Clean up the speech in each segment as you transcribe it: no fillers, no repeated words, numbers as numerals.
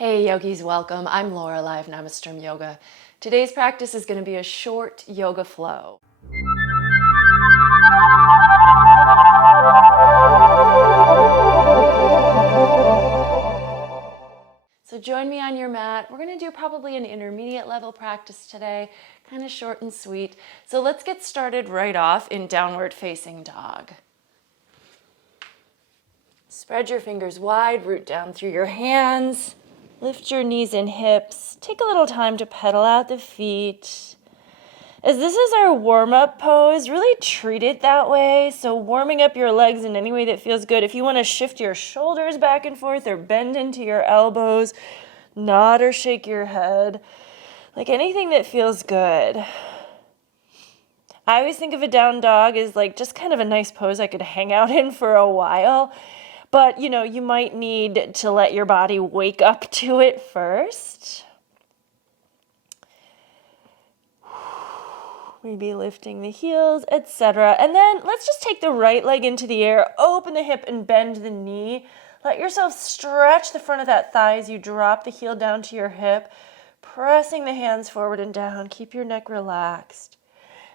Hey yogis, welcome. I'm Laura, live Namasturm Yoga. Today's practice is going to be a short yoga flow. So join me on your mat. We're going to do probably an intermediate level practice today, kind of short and sweet. So let's get started right off in downward facing dog. Spread your fingers wide, root down through your hands. Lift your knees and hips. Take a little time to pedal out the feet. As this is our warm-up pose, really treat it that way. So warming up your legs in any way that feels good. If you want to shift your shoulders back and forth or bend into your elbows, nod or shake your head, like anything that feels good. I always think of a down dog as like just kind of a nice pose I could hang out in for a while. But, you might need to let your body wake up to it first. Maybe lifting the heels, etc. And then let's just take the right leg into the air, open the hip and bend the knee. Let yourself stretch the front of that thigh as you drop the heel down to your hip, pressing the hands forward and down. Keep your neck relaxed.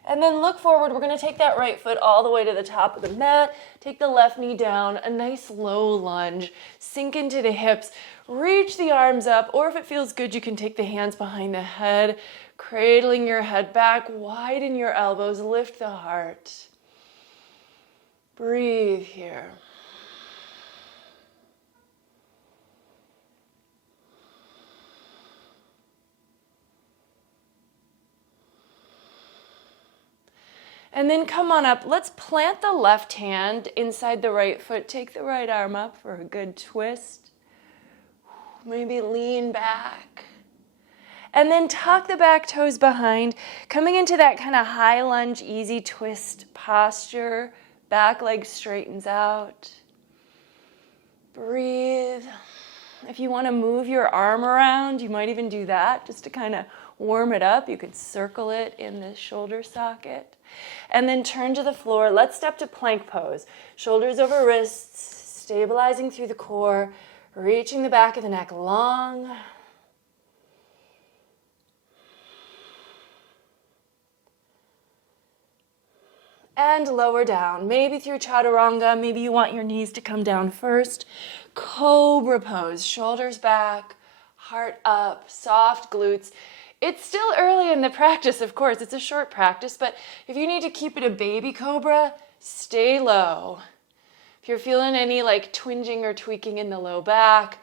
And then look forward. We're going to take that right foot all the way to the top of the mat. Take the left knee down, a nice low lunge. Sink into the hips. Reach the arms up, or if it feels good, you can take the hands behind the head, cradling your head back, widen your elbows, lift the heart. Breathe here. And then come on up. Let's plant the left hand inside the right foot. Take the right arm up for a good twist. Maybe lean back. And then tuck the back toes behind, coming into that kind of high lunge, easy twist posture. Back leg straightens out. Breathe. If you want to move your arm around, you might even do that just to kind of warm it up. You could circle it in the shoulder socket. And then turn to the floor. Let's step to plank pose. Shoulders over wrists, stabilizing through the core, reaching the back of the neck long. And lower down, maybe through chaturanga. Maybe you want your knees to come down first. Cobra pose, shoulders back, heart up, soft glutes. It's still early in the practice, of course. It's a short practice, but if you need to keep it a baby cobra, stay low. If you're feeling any like twinging or tweaking in the low back,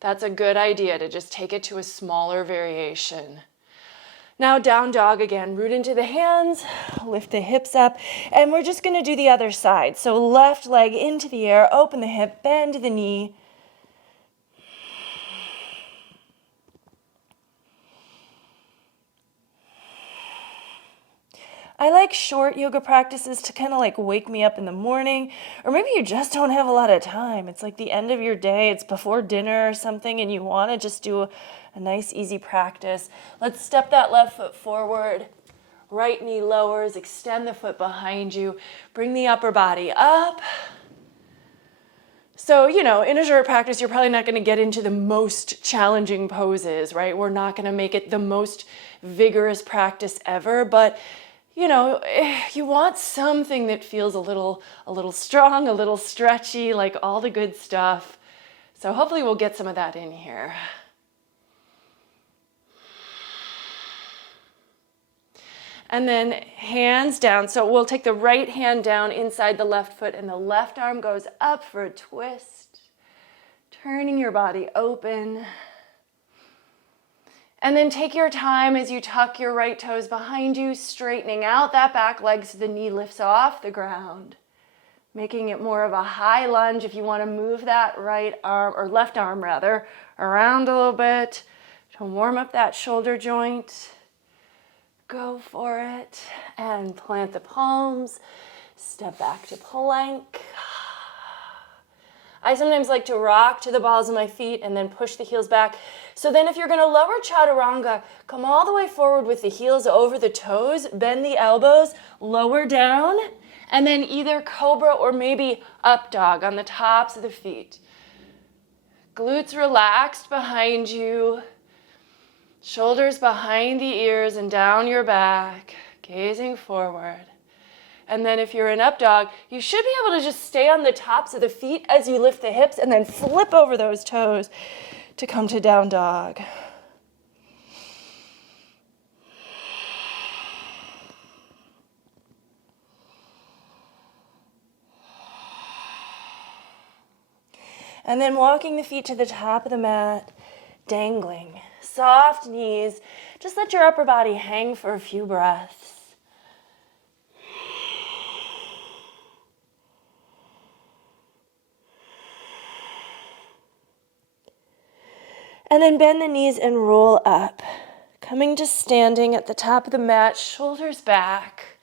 that's a good idea to just take it to a smaller variation. Now down dog again, root into the hands, lift the hips up, and we're just gonna do the other side. So left leg into the air, open the hip, bend the knee. I like short yoga practices to kind of like wake me up in the morning, or maybe you just don't have a lot of time. It's like the end of your day, it's before dinner or something, and you want to just do a nice easy practice. Let's step that left foot forward, right knee lowers, extend the foot behind you, bring the upper body up. So, in a short practice, you're probably not going to get into the most challenging poses, right? We're not going to make it the most vigorous practice ever, but you want something that feels a little strong, a little stretchy, like all the good stuff. So hopefully we'll get some of that in here. And then hands down. So we'll take the right hand down inside the left foot and the left arm goes up for a twist. Turning your body open. And then take your time as you tuck your right toes behind you, straightening out that back leg so the knee lifts off the ground. Making it more of a high lunge if you want to move that right arm, or left arm rather, around a little bit to warm up that shoulder joint. Go for it. And plant the palms. Step back to plank. I sometimes like to rock to the balls of my feet and then push the heels back. So then if you're going to lower chaturanga, come all the way forward with the heels over the toes, bend the elbows, lower down, and then either cobra or maybe up dog on the tops of the feet. Glutes relaxed behind you. Shoulders behind the ears and down your back, gazing forward. And then if you're in up dog, you should be able to just stay on the tops of the feet as you lift the hips and then flip over those toes to come to down dog. And then walking the feet to the top of the mat, dangling. Soft knees. Just let your upper body hang for a few breaths. And then bend the knees and roll up. Coming to standing at the top of the mat, shoulders back.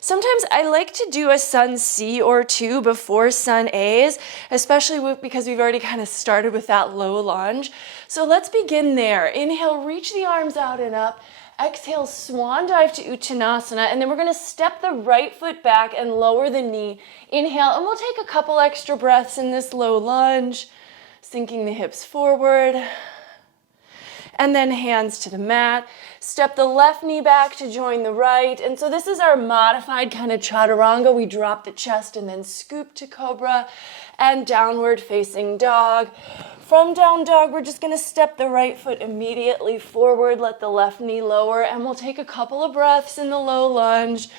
Sometimes I like to do a sun C or two before sun A's, especially because we've already kind of started with that low lunge. So let's begin there. Inhale, reach the arms out and up. Exhale, swan dive to Uttanasana, and then we're gonna step the right foot back and lower the knee. Inhale, and we'll take a couple extra breaths in this low lunge, sinking the hips forward. And then hands to the mat. Step the left knee back to join the right. And so this is our modified kind of chaturanga. We drop the chest and then scoop to cobra and downward facing dog. From down dog, we're just gonna step the right foot immediately forward, let the left knee lower, and we'll take a couple of breaths in the low lunge.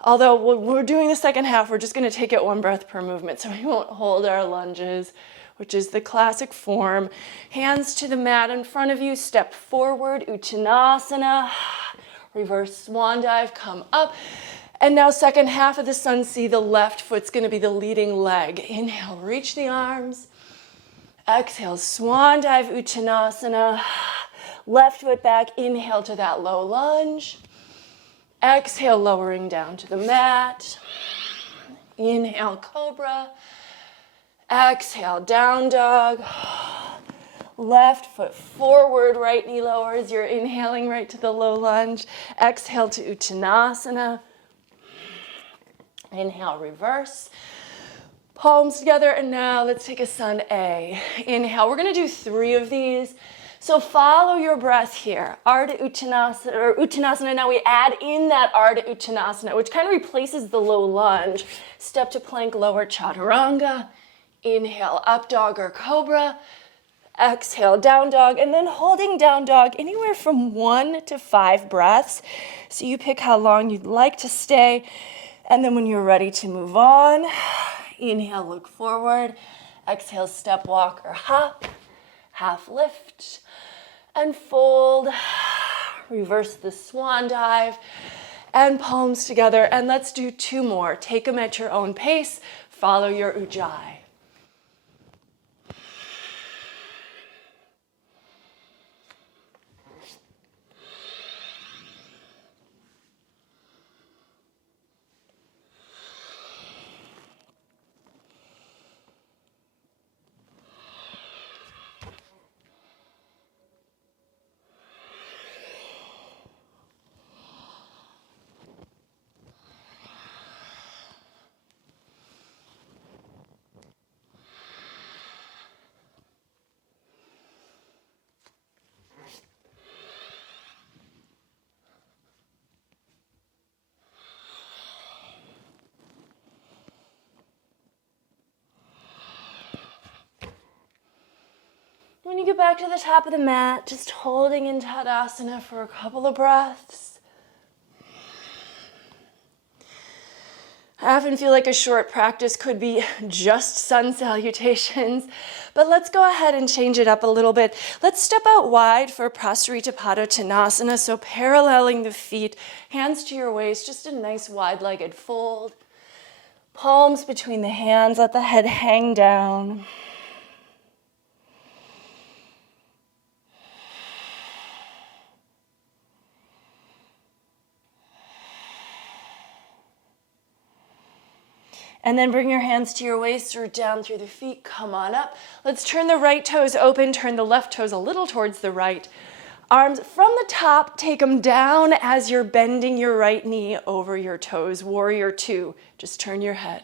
Although when we're doing the second half, we're just gonna take it one breath per movement, so we won't hold our lunges, which is the classic form. Hands to the mat in front of you, step forward, Uttanasana, reverse swan dive, come up. And now second half of the sun C, the left foot's gonna be the leading leg. Inhale, reach the arms. Exhale, swan dive, Uttanasana. Left foot back, inhale to that low lunge. Exhale, lowering down to the mat. Inhale, cobra. Exhale, down dog. Left foot forward, right knee lowers. You're inhaling right to the low lunge. Exhale to Uttanasana. Inhale, reverse. Palms together, and now let's take a sun A. Inhale, we're gonna do 3 of these. So follow your breath here. Ardha Uttanasana, or Uttanasana. Now we add in that Ardha Uttanasana, which kind of replaces the low lunge. Step to plank, lower chaturanga. Inhale, up dog or cobra. Exhale, down dog, and then holding down dog anywhere from 1 to 5 breaths. So you pick how long you'd like to stay. And then when you're ready to move on, inhale, look forward. Exhale, step, walk, or hop. Half lift and fold. Reverse the swan dive and palms together. And let's do 2 more. Take them at your own pace. Follow your ujjayi. When you get back to the top of the mat, just holding in Tadasana for a couple of breaths. I often feel like a short practice could be just sun salutations, but let's go ahead and change it up a little bit. Let's step out wide for Prasarita Padottanasana, so paralleling the feet, hands to your waist, just a nice wide-legged fold. Palms between the hands, let the head hang down. And then bring your hands to your waist or down through the feet. Come on up. Let's turn the right toes open, turn the left toes a little towards the right. Arms from the top, take them down as you're bending your right knee over your toes. Warrior 2, just turn your head.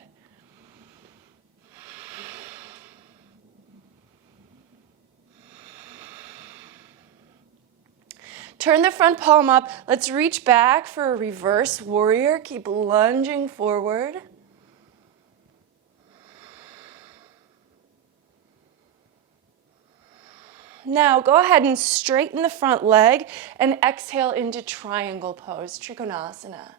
Turn the front palm up. Let's reach back for a reverse warrior. Keep lunging forward. Now go ahead and straighten the front leg and exhale into triangle pose, Trikonasana.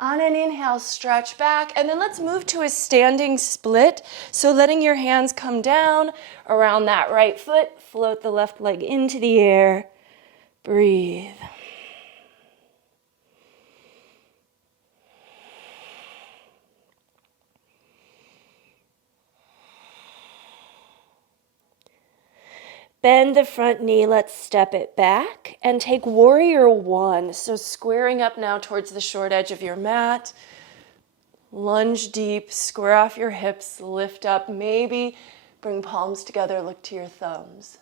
On an inhale, stretch back, and then let's move to a standing split. So letting your hands come down around that right foot, float the left leg into the air, breathe. Bend the front knee, let's step it back and take warrior one. So squaring up now towards the short edge of your mat. Lunge deep, square off your hips, lift up, maybe bring palms together, look to your thumbs.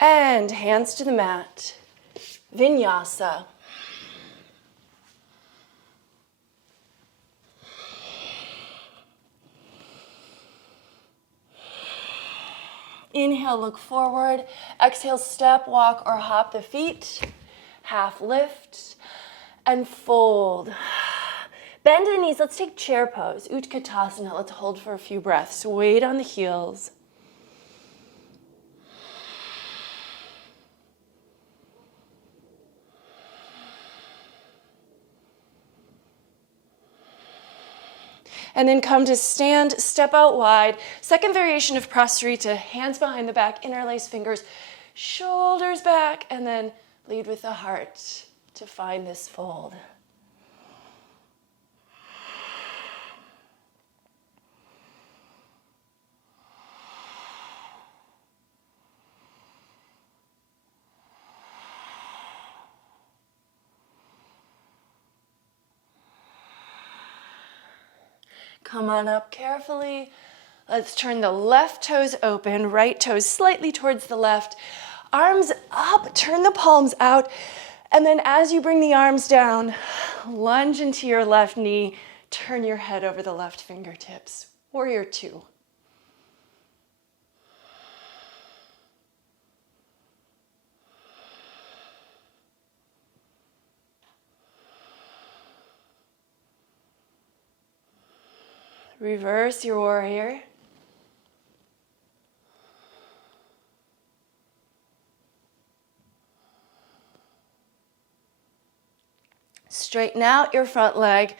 And hands to the mat, vinyasa. Inhale, look forward. Exhale, step, walk, or hop the feet. Half lift and fold. Bend the knees. Let's take chair pose. Utkatasana. Let's hold for a few breaths. Weight on the heels. And then come to stand, step out wide. Second variation of Prasarita, hands behind the back, interlace fingers, shoulders back, and then lead with the heart to find this fold. Come on up carefully. Let's turn the left toes open, right toes slightly towards the left. Arms up, turn the palms out. And then as you bring the arms down, lunge into your left knee, turn your head over the left fingertips. Warrior two. Reverse your warrior. Straighten out your front leg.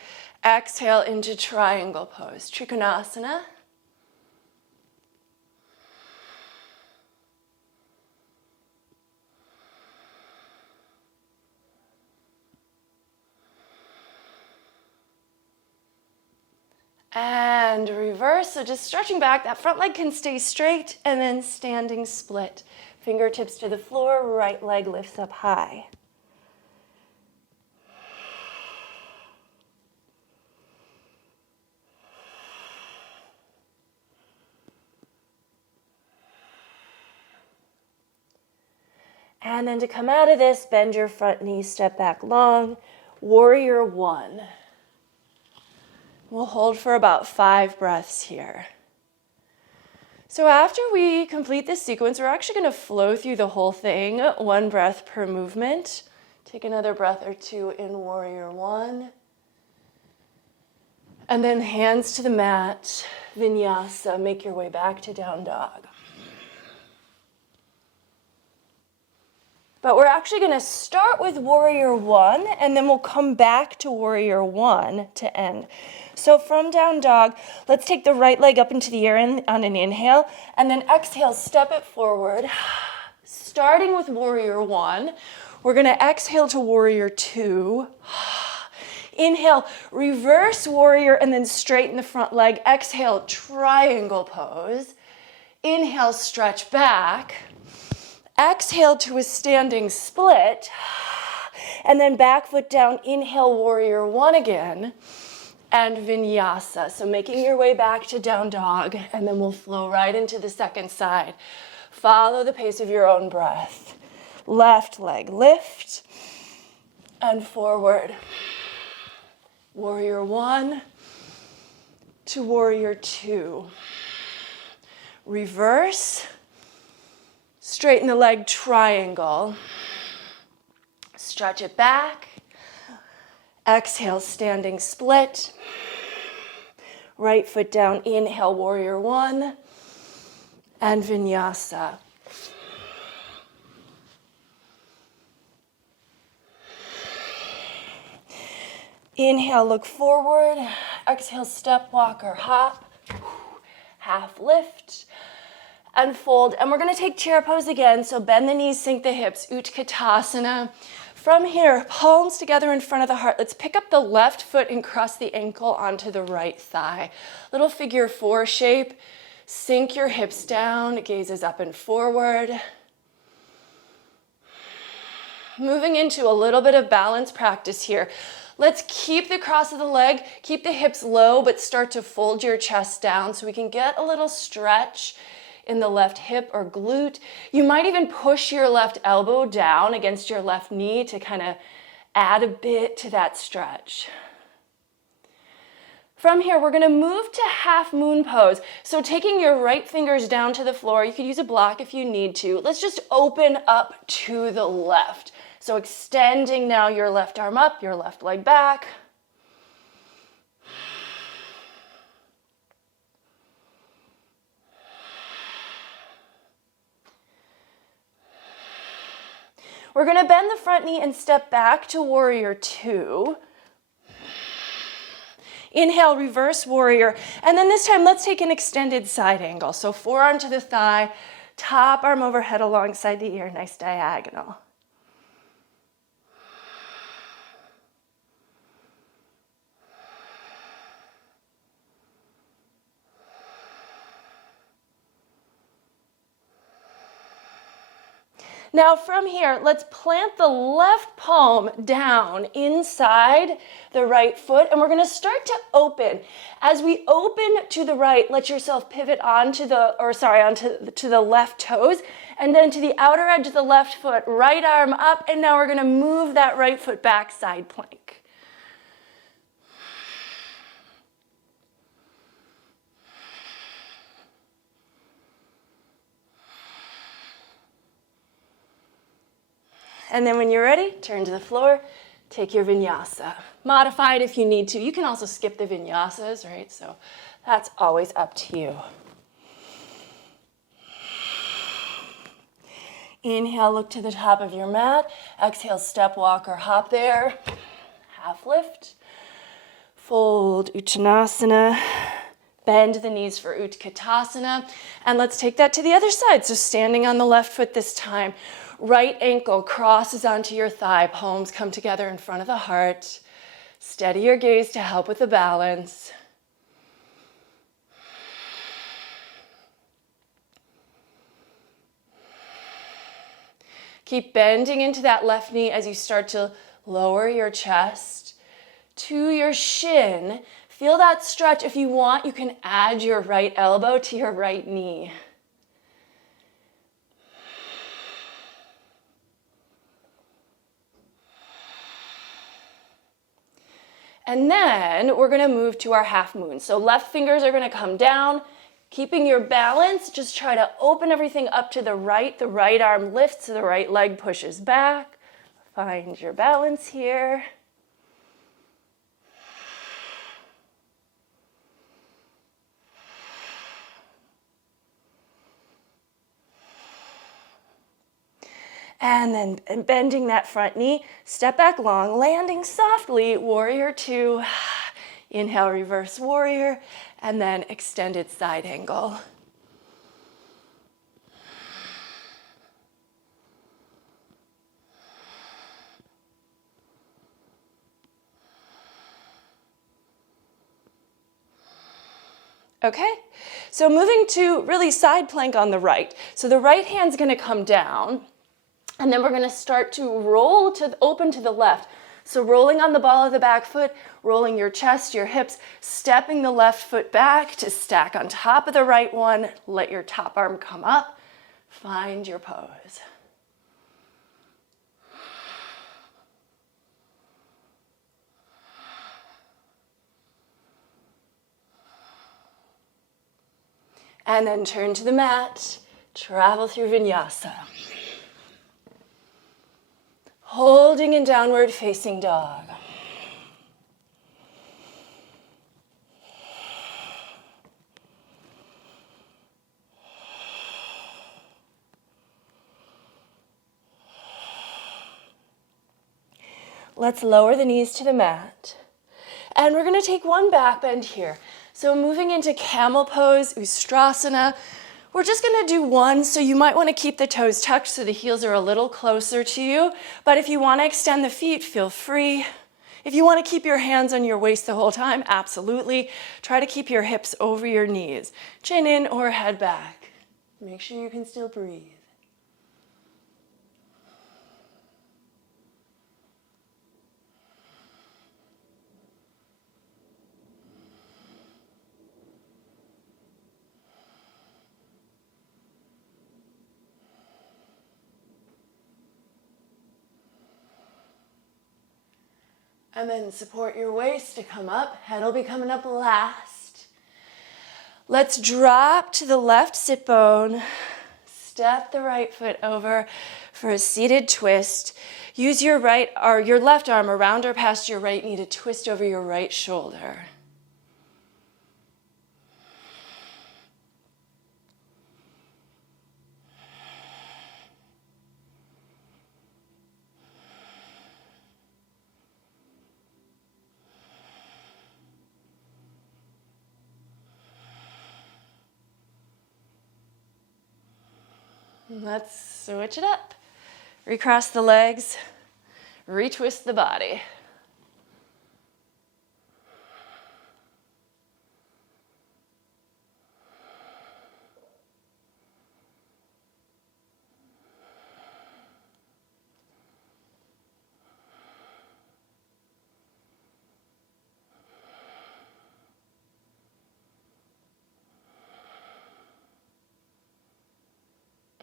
Exhale into triangle pose, Trikonasana. And reverse, so just stretching back, that front leg can stay straight, and then standing split. Fingertips to the floor, right leg lifts up high. And then to come out of this, bend your front knee, step back long, warrior one. We'll hold for about 5 breaths here. So after we complete this sequence, we're actually going to flow through the whole thing, 1 breath per movement. Take another breath or 2 in warrior one. And then hands to the mat, vinyasa, make your way back to down dog. But we're actually going to start with warrior one, and then we'll come back to warrior one to end. So from down dog, let's take the right leg up into the air on an inhale, and then exhale, step it forward. Starting with warrior one, we're going to exhale to warrior two. Inhale, reverse warrior, and then straighten the front leg. Exhale, triangle pose. Inhale, stretch back. Exhale to a standing split, and then back foot down, inhale, warrior one again. and vinyasa. So making your way back to down dog, and then we'll flow right into the second side. Follow the pace of your own breath. Left leg lift and forward. Warrior one to warrior two. Reverse. Straighten the leg, triangle. Stretch it back. Exhale, standing split. Right foot down, inhale, warrior one, and vinyasa. Inhale, look forward. Exhale, step, walk, or hop. Half lift and fold. And we're going to take chair pose again. So bend the knees, sink the hips, Utkatasana. From here, palms together in front of the heart. Let's pick up the left foot and cross the ankle onto the right thigh. Little figure four shape. Sink your hips down, gazes up and forward. Moving into a little bit of balance practice here. Let's keep the cross of the leg, keep the hips low, but start to fold your chest down so we can get a little stretch in the left hip or glute. You might even push your left elbow down against your left knee to kind of add a bit to that stretch. From here, we're gonna move to half moon pose. So taking your right fingers down to the floor, you could use a block if you need to. Let's just open up to the left. So extending now your left arm up, your left leg back. We're going to bend the front knee and step back to warrior two. Inhale, reverse warrior. And then this time, let's take an extended side angle. So forearm to the thigh, top arm overhead alongside the ear, nice diagonal. Now from here, let's plant the left palm down inside the right foot, and we're going to start to open. As we open to the right, let yourself pivot onto the left toes, and then to the outer edge of the left foot, right arm up, and now we're going to move that right foot back, side plank. And then when you're ready, turn to the floor, take your vinyasa. Modify it if you need to. You can also skip the vinyasas, right? So that's always up to you. Inhale, look to the top of your mat. Exhale, step, walk, or hop there. Half lift. Fold, Uttanasana. Bend the knees for Utkatasana. And let's take that to the other side. So standing on the left foot this time. Right ankle crosses onto your thigh. Palms come together in front of the heart. Steady your gaze to help with the balance. Keep bending into that left knee as you start to lower your chest to your shin. Feel that stretch. If you want, you can add your right elbow to your right knee. And then we're going to move to our half moon. So left fingers are going to come down. Keeping your balance, just try to open everything up to the right. The right arm lifts, the right leg pushes back. Find your balance here. And then bending that front knee, step back long, landing softly, warrior two. Inhale, reverse warrior, and then extended side angle. Okay, so moving to really side plank on the right. So the right hand's gonna come down, and then we're gonna start to roll to open to the left. So rolling on the ball of the back foot, rolling your chest, your hips, stepping the left foot back to stack on top of the right one. Let your top arm come up. Find your pose. And then turn to the mat, travel through vinyasa. Holding in downward facing dog. Let's lower the knees to the mat. And we're going to take one back bend here. So moving into camel pose, Ustrasana. We're just going to do one, so you might want to keep the toes tucked so the heels are a little closer to you. But if you want to extend the feet, feel free. If you want to keep your hands on your waist the whole time, absolutely. Try to keep your hips over your knees. Chin in or head back. Make sure you can still breathe. And then support your waist to come up. Head will be coming up last. Let's drop to the left sit bone. Step the right foot over for a seated twist. Use your left arm around or past your right knee to twist over your right shoulder. Let's switch it up. Recross the legs, retwist the body.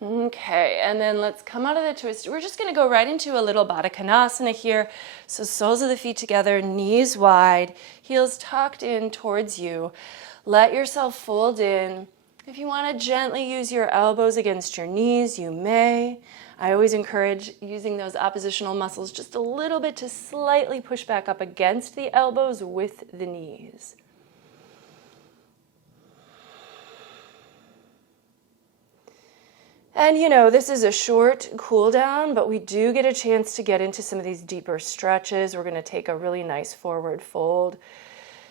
Okay, and then let's come out of the twist. We're just going to go right into a little Baddha Konasana here. So soles of the feet together, knees wide, heels tucked in towards you. Let yourself fold in. If you want to gently use your elbows against your knees, you may. I always encourage using those oppositional muscles just a little bit to slightly push back up against the elbows with the knees. And you know, this is a short cool down, but we do get a chance to get into some of these deeper stretches. We're going to take a really nice forward fold.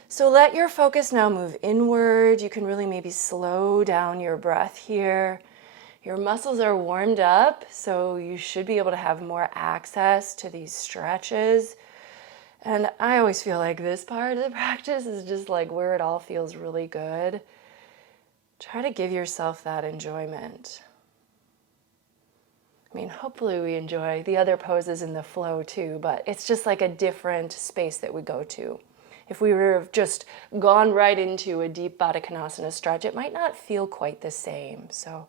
So let your focus now move inward. You can really maybe slow down your breath here. Your muscles are warmed up, so you should be able to have more access to these stretches. And I always feel like this part of the practice is just like where it all feels really good. Try to give yourself that enjoyment. I mean, hopefully we enjoy the other poses in the flow too, but it's just like a different space that we go to. If we were have just gone right into a deep Baddha Konasana stretch, it might not feel quite the same. So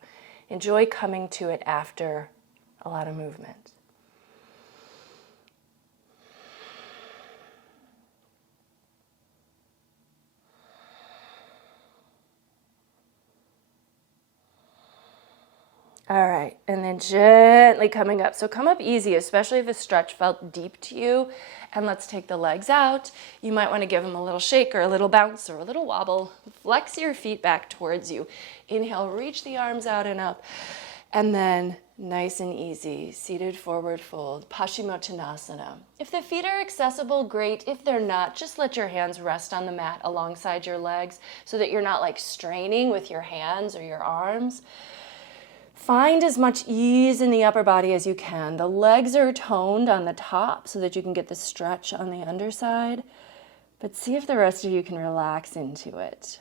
enjoy coming to it after a lot of movement. All right, and then gently coming up. So come up easy, especially if a stretch felt deep to you. And let's take the legs out. You might want to give them a little shake or a little bounce or a little wobble. Flex your feet back towards you. Inhale, reach the arms out and up. And then nice and easy, seated forward fold, Paschimottanasana. If the feet are accessible, great. If they're not, just let your hands rest on the mat alongside your legs so that you're not like straining with your hands or your arms. Find as much ease in the upper body as you can. The legs are toned on the top so that you can get the stretch on the underside. But see if the rest of you can relax into it.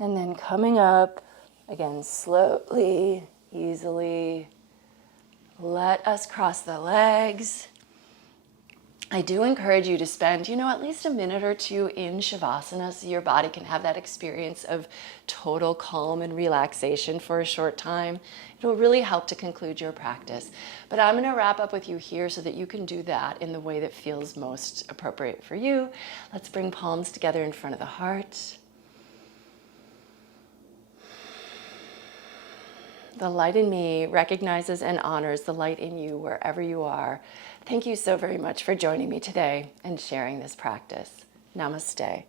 And then coming up, again, slowly, easily. Let us cross the legs. I do encourage you to spend, at least a minute or two in Shavasana so your body can have that experience of total calm and relaxation for a short time. It'll really help to conclude your practice. But I'm going to wrap up with you here so that you can do that in the way that feels most appropriate for you. Let's bring palms together in front of the heart. The light in me recognizes and honors the light in you wherever you are. Thank you so very much for joining me today and sharing this practice. Namaste.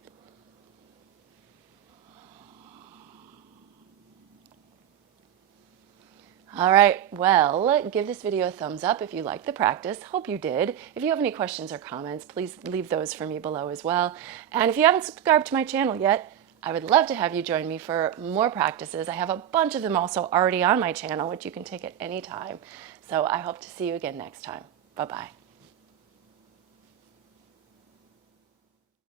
All right, well, give this video a thumbs up if you liked the practice. Hope you did. If you have any questions or comments, please leave those for me below as well. And if you haven't subscribed to my channel yet, I would love to have you join me for more practices. I have a bunch of them also already on my channel, which you can take at any time. So I hope to see you again next time. Bye-bye.